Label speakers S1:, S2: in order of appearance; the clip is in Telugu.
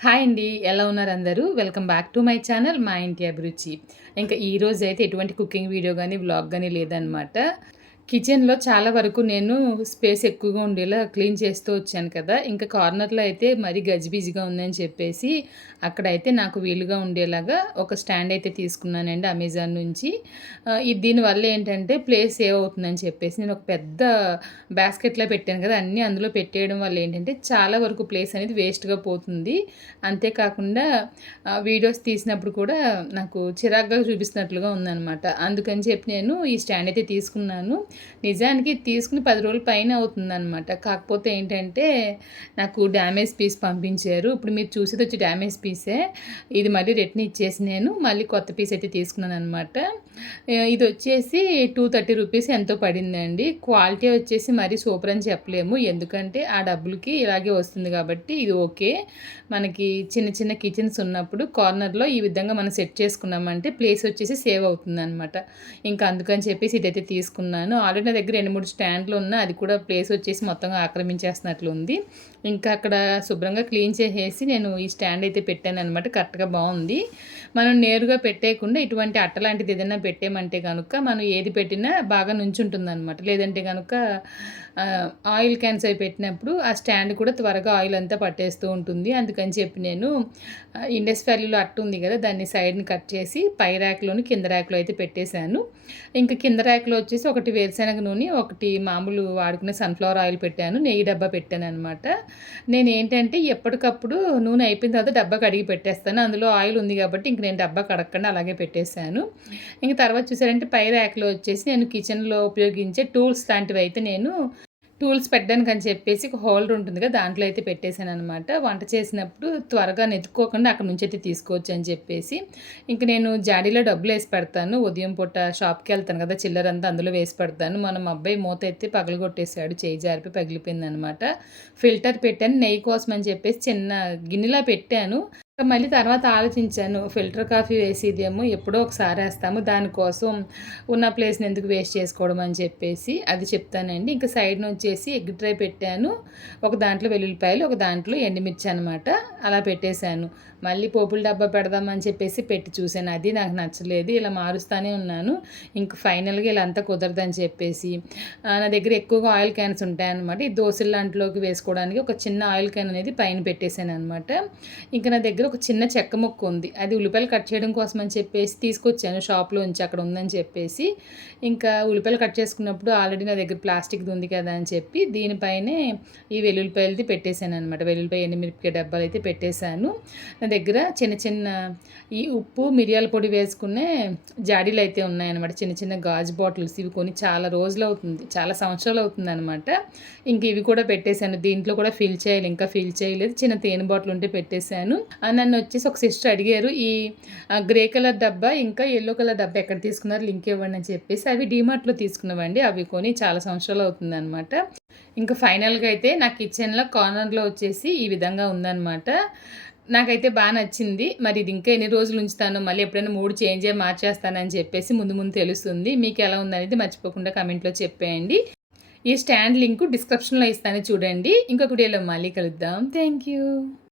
S1: హాయ్ అండి ఎలా ఉన్నారు అందరూ? Welcome back to my channel మా ఇంటి అభిరుచి. ఇంకా ఈరోజు అయితే ఎటువంటి కుకింగ్ వీడియో కానీ వ్లాగ్ కానీ లేదనమాట కిచెన్లో చాలా వరకు నేను స్పేస్ ఎక్కువగా ఉండేలా క్లీన్ చేస్తూ వచ్చాను కదా. ఇంకా కార్నర్లో అయితే మరీ గజిబిజిగా ఉందని చెప్పేసి అక్కడైతే నాకు వీలుగా ఉండేలాగా ఒక స్టాండ్ అయితే తీసుకున్నానండి అమెజాన్ నుంచి. ఇది దీనివల్ల ఏంటంటే ప్లేస్ సేవ్ అవుతుందని చెప్పేసి నేను ఒక పెద్ద బాస్కెట్లో పెట్టాను కదా. అన్నీ అందులో పెట్టేయడం వల్ల ఏంటంటే చాలా వరకు ప్లేస్ అనేది వేస్ట్గా పోతుంది. అంతేకాకుండా వీడియోస్ తీసినప్పుడు కూడా నాకు చిరాగ్గా చూపిస్తున్నట్లుగా ఉందన్నమాట. అందుకని చెప్పి నేను ఈ స్టాండ్ అయితే తీసుకున్నాను. నిజానికి తీసుకుని పది రోజుల పైన అవుతుందన్నమాట. కాకపోతే ఏంటంటే నాకు డ్యామేజ్ పీస్ పంపించారు. ఇప్పుడు మీరు చూసేది వచ్చి డ్యామేజ్ పీసే. ఇది మళ్ళీ రిటర్న్ ఇచ్చేసి నేను మళ్ళీ కొత్త పీస్ అయితే తీసుకున్నాను అనమాట ఇది వచ్చేసి టూ థర్టీ రూపీస్ ఎంతో పడిందండి. క్వాలిటీ వచ్చేసి మరీ సూపర్ అని చెప్పలేము. ఎందుకంటే ఆ డబ్బులకి ఇలాగే వస్తుంది కాబట్టి ఇది ఓకే. మనకి చిన్న చిన్న కిచెన్స్ ఉన్నప్పుడు కార్నర్లో ఈ విధంగా మనం సెట్ చేసుకున్నామంటే ప్లేస్ వచ్చేసి సేవ్ అవుతుంది అనమాట ఇంకా అందుకని చెప్పేసి ఇదైతే తీసుకున్నాను. ఆల్రెడీ నా దగ్గర రెండు మూడు స్టాండ్లు ఉన్నా అది కూడా ప్లేస్ వచ్చేసి మొత్తంగా ఆక్రమించేస్తున్నట్లు ఉంది ఇంకా అక్కడ శుభ్రంగా క్లీన్ చేసేసి నేను ఈ స్టాండ్ అయితే పెట్టాను అనమాట కరెక్ట్గా బాగుంది. మనం నేరుగా పెట్టేయకుండా ఇటువంటి అట్ట లాంటిది ఏదైనా పెట్టేమంటే కనుక మనం ఏది పెట్టినా బాగా నుంచుంటుంది అనమాట లేదంటే కనుక ఆయిల్ క్యాన్స్ అవి పెట్టినప్పుడు ఆ స్టాండ్ కూడా త్వరగా ఆయిల్ అంతా పట్టేస్తూ ఉంటుంది. అందుకని చెప్పి నేను ఇండస్ వ్యాలీలో అట్టు ఉంది కదా దాన్ని సైడ్ని కట్ చేసి పై ర్యాక్లోని కింద ర్యాక్లో అయితే పెట్టేశాను. ఇంకా కింద ర్యాక్లో వచ్చేసి ఒకటి వేరు వేరుశనగ నూనె ఒకటి మామూలు వాడుకునే సన్ఫ్లవర్ ఆయిల్ పెట్టాను నెయ్యి డబ్బా పెట్టాను అనమాట నేను ఏంటంటే ఎప్పటికప్పుడు నూనె అయిపోయిన తర్వాత డబ్బా కడిగి పెట్టేస్తాను. అందులో ఆయిల్ ఉంది కాబట్టి ఇంక నేను డబ్బా కడగకుండా అలాగే పెట్టేశాను. ఇంక తర్వాత చూసారంటే పై ర్యాక్లో వచ్చేసి నేను కిచెన్లో ఉపయోగించే టూల్స్ లాంటివి అయితే నేను టూల్స్ పెట్టడానికి అని చెప్పేసి ఒక హోల్డర్ ఉంటుంది కదా దాంట్లో అయితే పెట్టేశాను అనమాట వంట చేసినప్పుడు త్వరగా నెత్తుకోకుండా అక్కడ నుంచి అయితే తీసుకోవచ్చు అని చెప్పేసి. ఇంక నేను జాడీలో డబ్బులు వేసి పెడతాను. ఉదయం పూట షాప్కి వెళ్తాను కదా చిల్లర అంతా అందులో వేసి పెడతాను. మనం అబ్బాయి మూత అయితే పగలగొట్టేశాడు చేయి జారిపి పగిలిపోయింది అనమాట ఫిల్టర్ పెట్టాను నెయ్యి కోసం అని చెప్పేసి చిన్న గిన్నెలా పెట్టాను. మళ్ళీ తర్వాత ఆలోచించాను ఫిల్టర్ కాఫీ వేసేదేమో ఎప్పుడో ఒకసారి వేస్తాము దానికోసం ఉన్న ప్లేస్ని ఎందుకు వేస్ట్ చేసుకోవడం అని చెప్పేసి అది చెప్తానండి. ఇంకా సైడ్ నుంచేసి ఎగ్ ట్రై పెట్టాను ఒక దాంట్లో వెల్లుల్లిపాయలు ఒక దాంట్లో ఎండుమిర్చి అనమాట అలా పెట్టేశాను. మళ్ళీ పోపుల డబ్బా పెడదామని చెప్పేసి పెట్టి చూశాను అది నాకు నచ్చలేదు ఇలా మారుస్తూనే ఉన్నాను ఇంక ఫైనల్గా ఇలా అంతా కుదరదని చెప్పేసి. నా దగ్గర ఎక్కువగా ఆయిల్ క్యాన్స్ ఉంటాయన్నమాట ఈ దోశల లాంటిలోకి వేసుకోవడానికి ఒక చిన్న ఆయిల్ క్యాన్ అనేది పైన పెట్టేశాను అనమాట ఇంకా నా దగ్గర ఒక చిన్న చెక్క మొక్క ఉంది. అది ఉల్లిపాయలు కట్ చేయడం కోసం అని చెప్పేసి తీసుకొచ్చాను షాప్లో ఉంచి అక్కడ ఉందని చెప్పేసి. ఇంకా ఉల్లిపాయలు కట్ చేసుకున్నప్పుడు ఆల్రెడీ నా దగ్గర ప్లాస్టిక్ది ఉంది కదా అని చెప్పి దీనిపైనే ఈ వెల్లుల్లిపాయలది పెట్టేశాను అనమాట వెల్లుల్లిపాయ ఎండుమిరపకాయ డబ్బాలు అయితే పెట్టేశాను. నా దగ్గర చిన్న చిన్న ఈ ఉప్పు మిరియాల పొడి వేసుకునే జాడీలు అయితే ఉన్నాయన్నమాట. చిన్న చిన్న గాజు బాటిల్స్ ఇవి కొని చాలా రోజులు అవుతుంది. చాలా సంవత్సరాలు అవుతుంది అనమాట ఇంక ఇవి కూడా పెట్టేశాను. దీంట్లో కూడా ఫిల్ చేయాలి. ఇంకా ఫిల్ చేయలేదు. చిన్న తేనె బాటిల్ ఉంటే పెట్టేశాను. నన్ను వచ్చేసి ఒక సిస్టర్ అడిగారు ఈ గ్రే కలర్ డబ్బా ఇంకా ఎల్లో కలర్ డబ్బా ఎక్కడ తీసుకున్నారు లింక్ ఇవ్వండి అని చెప్పేసి అవి డీమార్ట్లో తీసుకున్నవండి అవి కొని చాలా సంవత్సరాలు అవుతుందన్నమాట. ఇంకా ఫైనల్గా అయితే నా కిచెన్లో కార్నర్లో వచ్చేసి ఈ విధంగా ఉందన్నమాట. నాకైతే బాగా నచ్చింది. మరి ఇది ఇంకా ఎన్ని రోజులు ఉంచుతాను మళ్ళీ ఎప్పుడైనా మూడు చేంజ్ మార్చేస్తానని చెప్పేసి ముందు ముందు తెలుస్తుంది. మీకు ఎలా ఉందనేది మర్చిపోకుండా కమెంట్లో చెప్పేయండి. ఈ స్టాండ్ లింక్ డిస్క్రిప్షన్లో ఇస్తాను చూడండి. ఇంకొక వీడియోలో మళ్ళీ కలుద్దాం. Thank you